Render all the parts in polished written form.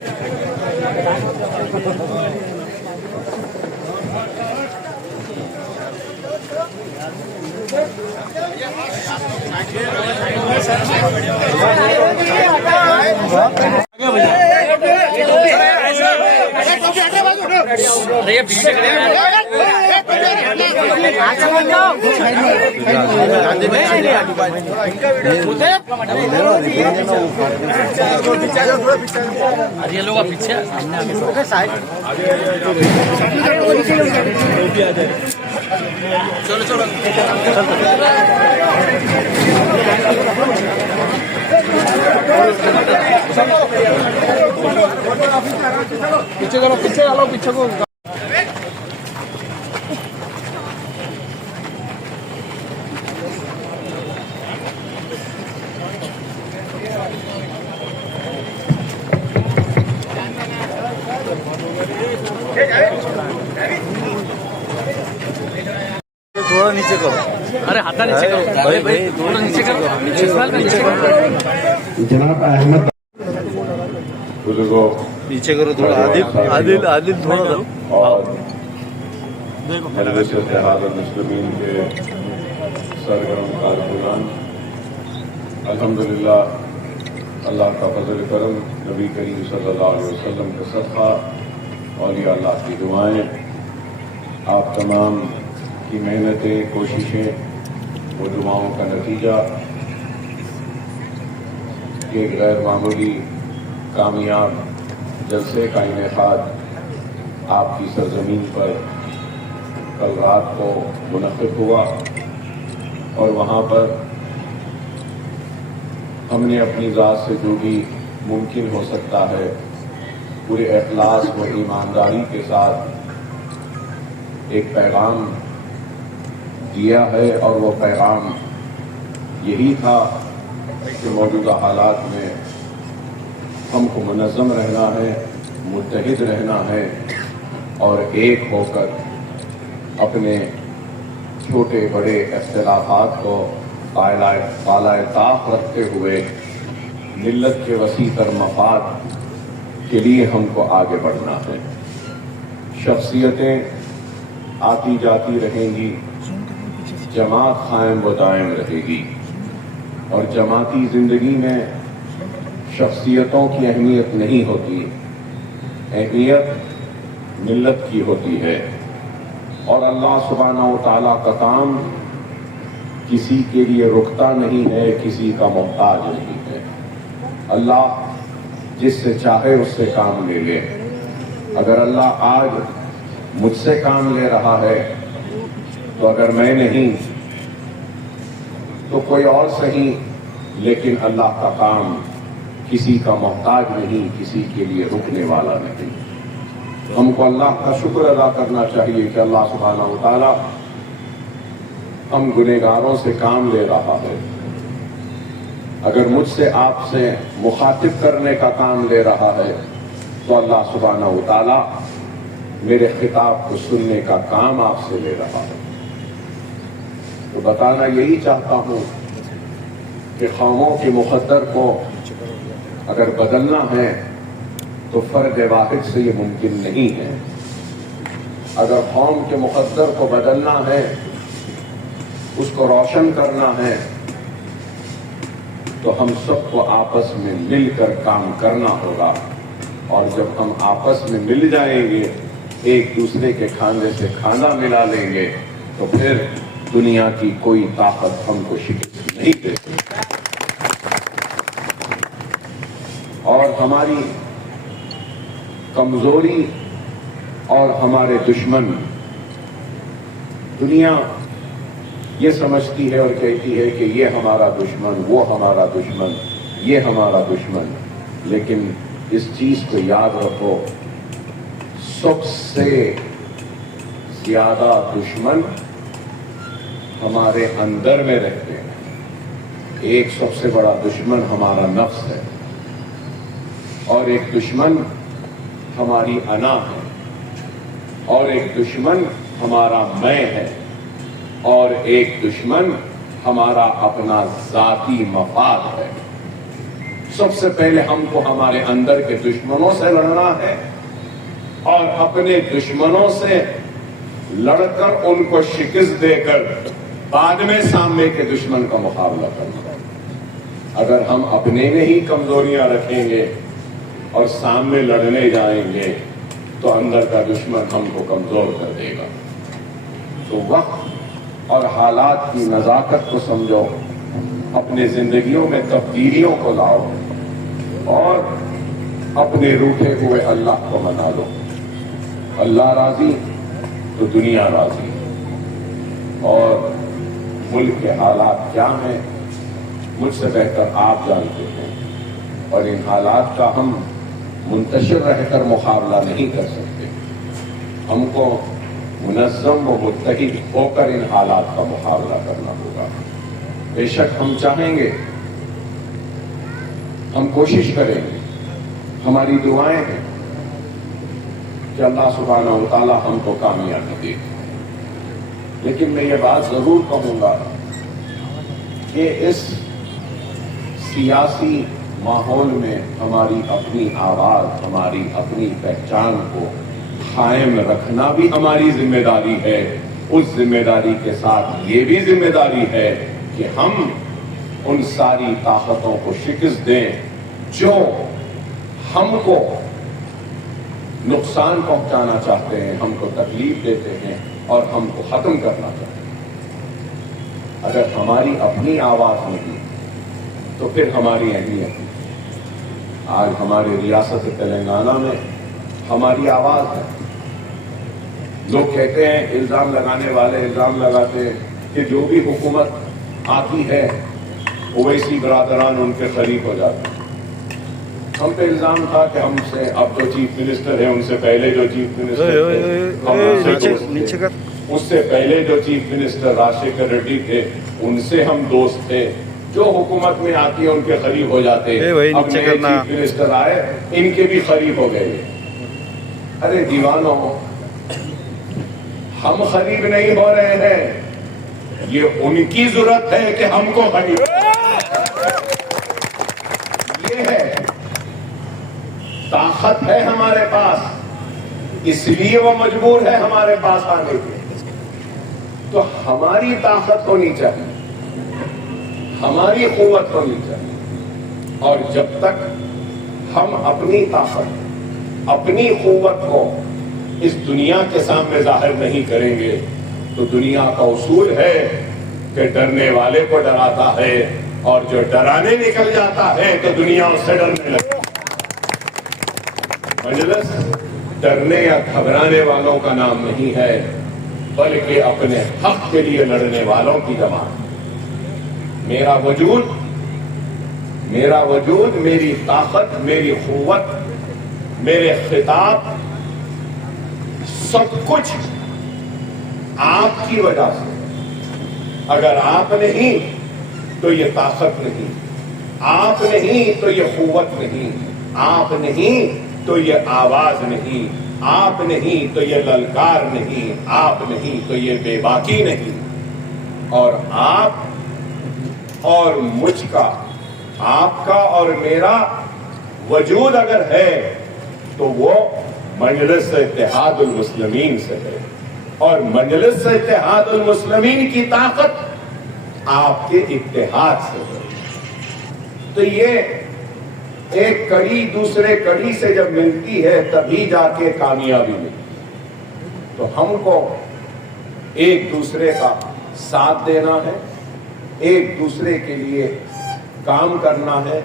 ये लोग पीछे चलो चलो पीछे करो, पीछे डालो, पीछे को थोड़ा नीचे करो। अरे हाथा नीचे करो भाई, भाई थोड़ा नीचे करो, नीचे करो। जनाब अहमद बुजुर्गों, नीचे करो थोड़ा। आदिल आदिल थोड़ा दो। और मजलिस इत्तेहाद मुस्लिमीन के सरगर्म कारकुनान, अल्हम्दुलिल्लाह अल्लाह का फजल करम, नबी करीम सल्लल्लाहु अलैहि वसल्लम का सदका, औलिया अल्लाह की दुआएं, आप तमाम की मेहनतें, कोशिशें, वो दुआओं का नतीजा कि गैर मामूली कामयाब जलसे का इनेकाद आपकी सरजमीन पर कल रात को मुनक़िद हुआ और वहाँ पर हमने अपनी ज़ात से जो भी मुमकिन हो सकता है पूरे इखलास व ईमानदारी के साथ एक पैगाम दिया है, और वो पैगाम यही था कि मौजूदा हालात में हमको मुनज़्ज़म रहना है, मुत्तहिद रहना है और एक होकर अपने छोटे बड़े इख्तिलाफ़ात को बालाए ताक़ रखते हुए मिल्लत के वसी तर मफाद के लिए हमको आगे बढ़ना है। शख्सियतें आती जाती रहेंगी, जमात कायम व दायम रहेगी, और जमाती ज़िंदगी में शख्सियतों की अहमियत नहीं होती, अहमियत मिल्लत की होती है। और अल्लाह सुब्हानहू व तआला का काम किसी के लिए रुकता नहीं है, किसी का मोहताज नहीं है। अल्लाह जिससे चाहे उससे काम ले ले। अगर अल्लाह आज मुझसे काम ले रहा है तो अगर मैं नहीं तो कोई और सही, लेकिन अल्लाह का काम किसी का मोहताज नहीं, किसी के लिए रुकने वाला नहीं। हमको अल्लाह का शुक्र अदा करना चाहिए कि अल्लाह सुब्हानहू व तआला हम गुनहगारों से काम ले रहा है। अगर मुझसे आपसे मुखातिब करने का काम ले रहा है तो अल्लाह सुब्हानहू व तआला मेरे खिताब को सुनने का काम आपसे ले रहा है। तो बताना यही चाहता हूं कि कौमों के मुक़द्दर को अगर बदलना है तो फर्द वाहिद से ये मुमकिन नहीं है। अगर कौम के मुक़द्दर को बदलना है, उसको रोशन करना है, तो हम सबको आपस में मिलकर काम करना होगा। और जब हम आपस में मिल जाएंगे, एक दूसरे के खाने से खाना मिला लेंगे, तो फिर दुनिया की कोई ताकत हमको शिकस्त नहीं दे सकती। और हमारी कमजोरी और हमारे दुश्मन, दुनिया ये समझती है और कहती है कि ये हमारा दुश्मन, वो हमारा दुश्मन, ये हमारा दुश्मन। लेकिन इस चीज को याद रखो, सबसे ज्यादा दुश्मन हमारे अंदर में रहते हैं। एक सबसे बड़ा दुश्मन हमारा नफ्स है, और एक दुश्मन हमारी अना है, और एक दुश्मन हमारा मैं है, और एक दुश्मन हमारा अपना जाती मफाद है। सबसे पहले हमको हमारे अंदर के दुश्मनों से लड़ना है और अपने दुश्मनों से लड़कर उनको शिकस्त देकर बाद में सामने के दुश्मन का मुकाबला करना है। अगर हम अपने में ही कमजोरियां रखेंगे और सामने लड़ने जाएंगे तो अंदर का दुश्मन हमको कमजोर कर देगा। तो वक्त और हालात की नजाकत को समझो, अपने जिंदगियों में तब्दीलियों को लाओ और अपने रूठे हुए अल्लाह को मना लो। अल्लाह राजी तो दुनिया राजी। और मुल्क के हालात क्या हैं मुझसे बेहतर आप जानते हैं, और इन हालात का हम मुंतशिर रहकर मुकाबला नहीं कर सकते। हमको मुनज़्ज़म व मुत्तहिद होकर इन हालात का मुकाबला करना होगा। बेशक हम चाहेंगे, हम कोशिश करेंगे, हमारी दुआएं हैं कि अल्लाह सुब्हानहू व तआला हमको कामयाबी दे। लेकिन मैं ये बात जरूर कहूंगा कि इस सियासी माहौल में हमारी अपनी आवाज, हमारी अपनी पहचान को कायम रखना भी हमारी जिम्मेदारी है। उस जिम्मेदारी के साथ ये भी जिम्मेदारी है कि हम उन सारी ताकतों को शिकस्त दें जो हमको नुकसान पहुंचाना चाहते हैं, हमको तकलीफ देते हैं और हमको खत्म करना चाहते हैं। अगर हमारी अपनी आवाज नहीं तो फिर हमारी अहमियत नहीं। आज हमारे रियासत तेलंगाना में हमारी आवाज है। लोग कहते हैं, इल्जाम लगाने वाले इल्जाम लगाते हैं कि जो भी हुकूमत आती है ओवैसी बरादरान उनके करीब हो जाते हैं। हम पे इल्जाम था कि हमसे अब जो चीफ मिनिस्टर है उनसे पहले जो चीफ मिनिस्टर थे, उससे पहले जो चीफ मिनिस्टर राजशेखर रेड्डी थे उनसे हम दोस्त थे। जो हुकूमत में आती है उनके करीब हो जाते हैं। अब नए चीफ मिनिस्टर आए, इनके भी करीब हो गए। अरे दीवानों, हम करीब नहीं हो रहे हैं, ये उनकी जरूरत है कि हमको करीब। ये है, ताकत है हमारे पास, इसलिए वो मजबूर है हमारे पास आने के। तो हमारी ताकत होनी चाहिए, हमारी कुव्वत होनी चाहिए। और जब तक हम अपनी ताकत, अपनी कुव्वत को इस दुनिया के सामने जाहिर नहीं करेंगे तो दुनिया का उसूल है कि डरने वाले को डराता है और जो डराने निकल जाता है तो दुनिया उससे डरने लगती है। मजलिस डरने या घबराने वालों का नाम नहीं है, बल्कि अपने हक के लिए लड़ने वालों की जमात। मेरा वजूद, मेरी ताकत, मेरी कुव्वत, मेरे खिताब, सब कुछ आपकी वजह से। अगर आप नहीं तो ये ताकत नहीं, आप नहीं तो ये कुव्वत नहीं, आप नहीं तो ये आवाज नहीं, आप नहीं तो ये ललकार नहीं, आप नहीं तो ये बेबाकी नहीं। और आप और मुझका, आपका और मेरा वजूद अगर है तो वो मजलिस इत्तेहादुल मुस्लिमीन से है। और मजलिस इत्तेहादुल मुस्लिमीन की ताकत आपके इत्तेहाद से है। तो ये एक कड़ी दूसरे कड़ी से जब मिलती है तभी जाके कामयाबी मिलती। तो हमको एक दूसरे का साथ देना है, एक दूसरे के लिए काम करना है।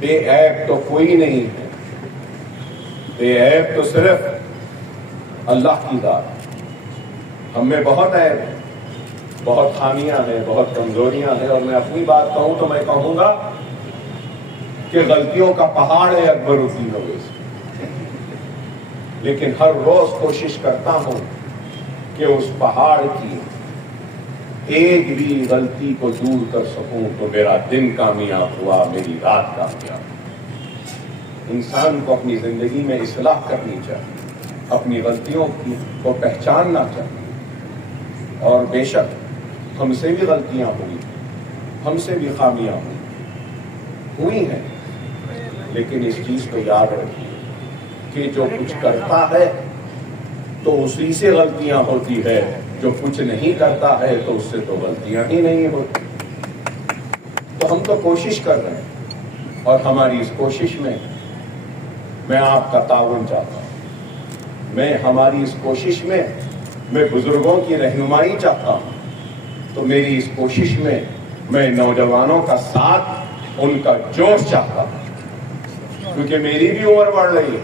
बेऐब तो कोई नहीं है, बेऐब तो सिर्फ अल्लाह की दात। हम में बहुत ऐब है, बहुत खामियां हैं, बहुत कमजोरियां हैं। और मैं अपनी बात कहूं तो मैं कहूंगा कि गलतियों का पहाड़ है अकबरुद्दीन ओवैसी। लेकिन हर रोज कोशिश करता हूं कि उस पहाड़ की एक भी गलती को दूर कर सकूं तो मेरा दिन कामयाब हुआ, मेरी रात कामयाब। इंसान को अपनी जिंदगी में इस्लाह करनी चाहिए, अपनी गलतियों को पहचानना चाहिए। और बेशक हमसे भी गलतियां हुई, हमसे भी खामियां हुई हैं, لیکن اس چیز کو یاد رکھیے کہ جو کچھ کرتا ہے تو اسی سے غلطیاں ہوتی ہے، جو کچھ نہیں کرتا ہے تو اس سے تو غلطیاں ہی نہیں ہوتی۔ تو ہم تو کوشش کر رہے ہیں، اور ہماری اس کوشش میں میں آپ کا تعاون چاہتا ہوں، ہماری اس کوشش میں میں بزرگوں کی رہنمائی چاہتا ہوں، تو میری اس کوشش میں میں نوجوانوں کا ساتھ، ان کا جوش چاہتا ہوں، کیونکہ میری بھی عمر بڑھ رہی ہے،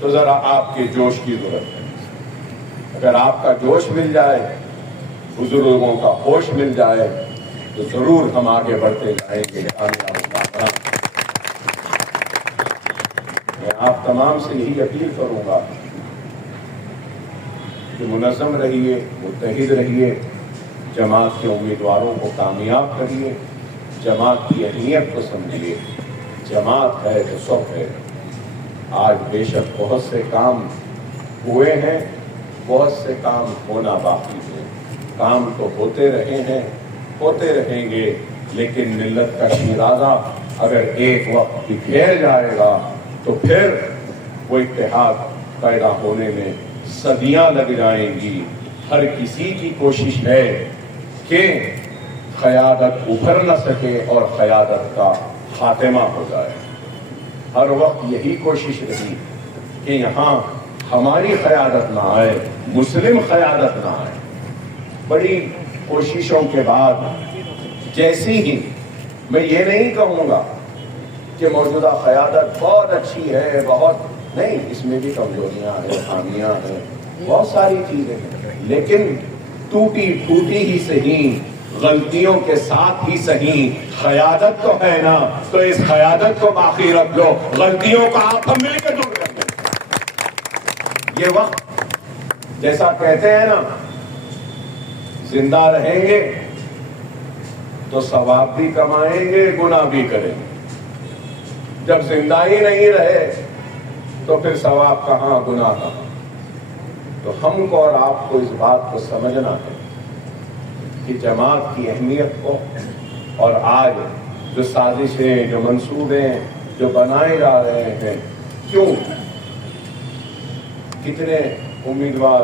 تو ذرا آپ کے جوش کی ضرورت ہے۔ اگر آپ کا جوش مل جائے، بزرگوں کا ہوش مل جائے، تو ضرور ہم آگے بڑھتے جائیں گے، میں آپ تمام سے یہی اپیل کروں گا کہ منظم رہیے، متحد رہیے، جماعت کے امیدواروں کو کامیاب کریے، جماعت کی اہمیت کو سمجھیے۔ جماعت ہے تو سب ہے۔ آج بے شک بہت سے کام ہوئے ہیں، بہت سے کام ہونا باقی ہے، کام تو ہوتے رہے ہیں، ہوتے رہیں گے، لیکن ملت کا شیرازہ اگر ایک وقت بکھیر جائے گا تو پھر وہ اتحاد پیدا ہونے میں صدیاں لگ جائیں گی۔ ہر کسی کی کوشش ہے کہ قیادت ابھر نہ سکے اور قیادت کا خاتمہ ہو جائے۔ ہر وقت یہی کوشش رہی کہ یہاں ہماری قیادت نہ آئے، مسلم قیادت نہ آئے۔ بڑی کوششوں کے بعد جیسی ہی، میں یہ نہیں کہوں گا کہ موجودہ قیادت بہت اچھی ہے، بہت نہیں، اس میں بھی کمزوریاں ہیں، خامیاں ہیں، بہت ساری چیزیں ہیں، لیکن ٹوٹی پھوٹی ہی صحیح، غلطیوں کے ساتھ ہی صحیح، قیادت تو ہے نا، تو اس قیادت کو باقی رکھ لو، غلطیوں کا آپ ہم مل کے دور کر دیں۔ یہ وقت جیسا کہتے ہیں نا، زندہ رہیں گے تو ثواب بھی کمائیں گے، گناہ بھی کریں گے۔ جب زندہ ہی نہیں رہے تو پھر ثواب کہاں، گناہ کہاں۔ تو ہم کو اور آپ کو اس بات کو سمجھنا ہے کہ جماعت کی اہمیت کو، اور آج جو سازشیں، جو منصوبے جو بنائے جا رہے ہیں، کیوں کتنے امیدوار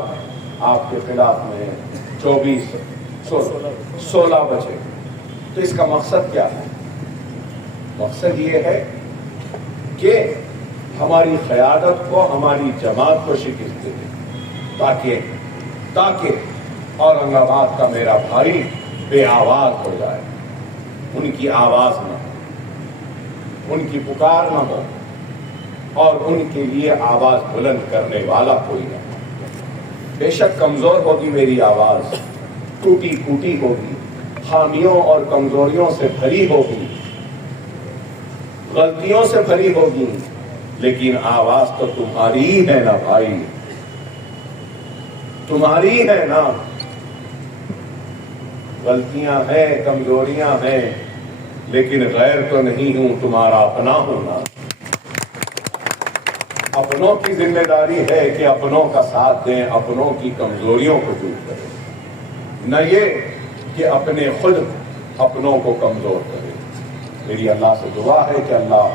آپ کے خلاف میں 16 بچے، تو اس کا مقصد کیا ہے؟ مقصد یہ ہے کہ ہماری قیادت کو، ہماری جماعت کو شکست دے، تاکہ اورنگ آباد کا میرا بھائی بے آواز ہو جائے، ان کی آواز نہ ہو، ان کی پکار نہ ہو، اور ان کے لیے آواز بلند کرنے والا کوئی نہ ہو۔ بے شک کمزور ہوگی میری آواز، ٹوٹی پھوٹی ہوگی، خامیوں اور کمزوریوں سے بھری ہوگی، غلطیوں سے بھری ہوگی، لیکن آواز تو تمہاری ہی ہے نا بھائی، تمہاری ہے نا۔ غلطیاں ہیں، کمزوریاں ہیں، لیکن غیر تو نہیں ہوں، تمہارا اپنا ہونا۔ اپنوں کی ذمہ داری ہے کہ اپنوں کا ساتھ دیں، اپنوں کی کمزوریوں کو دور کریں، نہ یہ کہ اپنے خود اپنوں کو کمزور کریں۔ میری اللہ سے دعا ہے کہ اللہ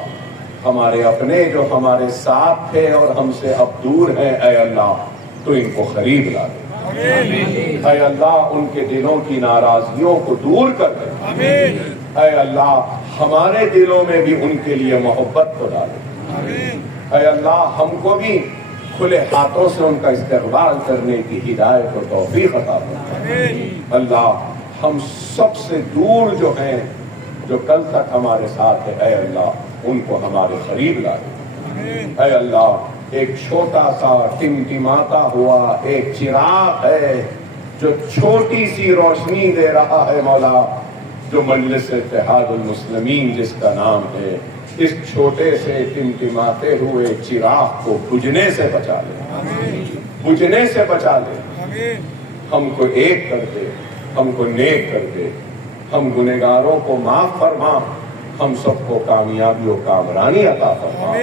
ہمارے اپنے جو ہمارے ساتھ تھے اور ہم سے اب دور ہیں، اے اللہ تو ان کو قریب لا دے، اے اللہ ان کے دلوں کی ناراضیوں کو دور کر دے، اے اللہ ہمارے دلوں میں بھی ان کے لیے محبت کو ڈالے، اے اللہ ہم کو بھی کھلے ہاتھوں سے ان کا استقبال کرنے کی ہدایت و توفیق عطا فرما۔ اللہ ہم سب سے دور جو ہیں، جو کل تک ہمارے ساتھ ہے، اے اللہ ان کو ہمارے قریب لا دے، اے اللہ ایک چھوٹا سا ٹمٹماتا ہوا ایک چراغ ہے جو چھوٹی سی روشنی دے رہا ہے مولا، جو مجلس اتحاد المسلمین جس کا نام ہے، اس چھوٹے سے ٹمٹماتے ہوئے چراغ کو بجھنے سے بچا لے، بجھنے سے بچا لے، ہم کو ایک کر دے، ہم کو نیک کر دے، ہم گنہگاروں کو معاف فرما، ہم سب کو کامیابی و کامرانی عطا فرما،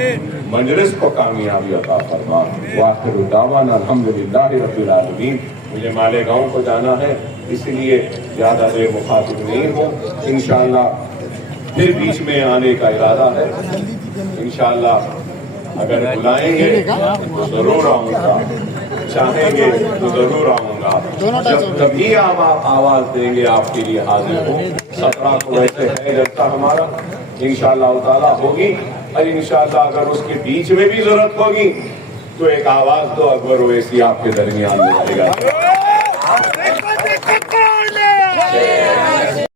مجلس کو کامیابی عطا فرما۔ وآخر دعوانا الحمدللہ رب العالمین۔ مجھے مالیگاؤں کو جانا ہے، اس لیے زیادہ دیر مخاطب نہیں ہوں، انشاءاللہ پھر بیچ میں آنے کا ارادہ ہے۔ इंशाअल्लाह अगर बुलाएंगे तो जरूर आऊंगा, चाहेंगे तो जरूर आऊंगा। जब कभी आप आवाज देंगे आपके लिए हाजिर हूँ। 17 को ऐसे है जलसा हमारा, इंशाअल्लाह ताला होगी। और इंशाअल्लाह अगर उसके बीच में भी जरूरत होगी तो एक आवाज तो अकबर ओवैसी आपके दरमियान में आएगा।